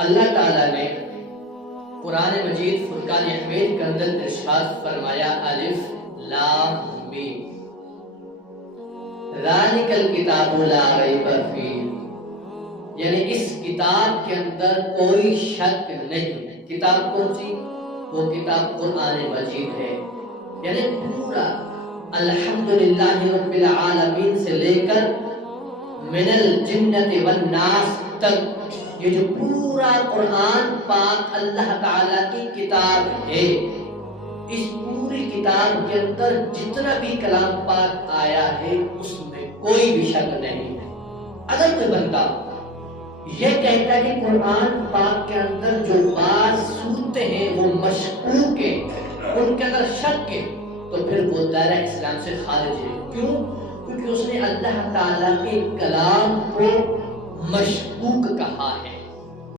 اللہ تعالیٰ نے قرآن مجید فرقان حمید کے اندر ارشاد فرمایا الف لام میم ذالک الکتاب لا ریب فیہ، یعنی اس کتاب کے اندر کوئی شک نہیں۔ کتاب کون سی؟ وہ کتاب قرآن مجید ہے۔ یعنی پورا الحمدللہ رب العالمین سے لے کر من الجنت والناس تک یہ جو پورا قرآن پاک اللہ تعالیٰ کی کتاب ہے، اس پوری کتاب کے اندر جتنا بھی کلام پاک آیا ہے اس میں کوئی بھی شک نہیں ہے۔ اگر کوئی بندہ یہ کہتا ہے کہ قرآن پاک کے اندر جو بعض صورتیں ہیں وہ مشکوک ہیں، ان کے اندر شک ہے، تو پھر وہ دائرہ اسلام سے خارج ہے۔ کیوں؟ کیونکہ اس نے اللہ تعالیٰ کے کلام کو مشکوک کہا ہے۔